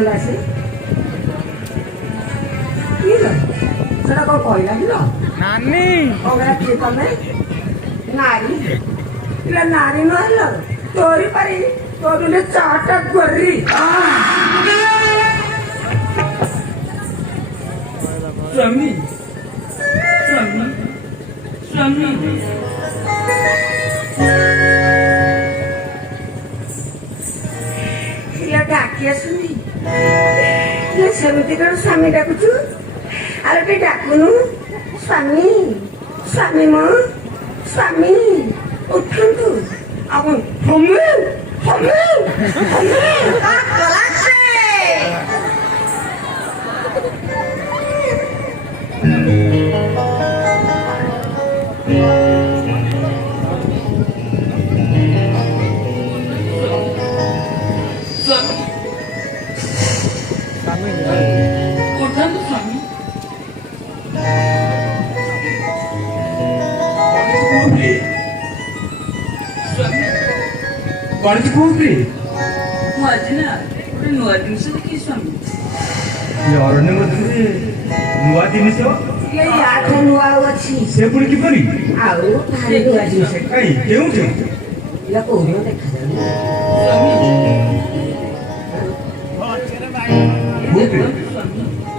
କହିଲା ସେ କିଲୋ ସେଟା କଣ କହିଲା କିଲୋ ନାନୀ କହିଲା କିଏ ତମେ ନାରୀ ଇଲା ନାରୀ ନହେଲ ତୋରି ପାରି ତୋରିଲେ ଚାଟା କରି ସ୍ୱାମୀ ସ୍ୱାମୀ ସ୍ୱାମୀ ଇଲା ଡାକି ଆସୁନି ଇଲା ସେମିତି କଣ ସ୍ୱାମୀ ଡାକୁଛୁ ଆରେ ଟିକେ ଡାକୁନୁ ସ୍ୱାମୀ ସ୍ୱାମୀ ମ ସ୍ୱାମୀ ଉଠନ୍ତୁ ଆଉ ହମେ ହମେ ହମେ ଉଠନ୍ତୁ ସ୍ୱାମୀ କଣ କହୁଥିଲି ମୁଁ ଆଜି ନା ଗୋଟେ ନୂଆ ଜିନିଷ ଦେଖିଛି ସ୍ୱାମୀ ଅରଣ୍ୟ ମଧ୍ୟରେ ନୂଆ ଜିନିଷ ୟାଠୁ ନୂଆ ଆଉ ଅଛି ସେ ପୁଣି କିପରି ଆଉ ଭାରି ନୂଆ ଜିନିଷ କାଇଁ କେଉଁଠି ଇଲା କୋଉଦିନ ଦେଖାଯାଉନି ସ୍ୱାମୀ କୋଉଠି ସ୍ୱାମୀ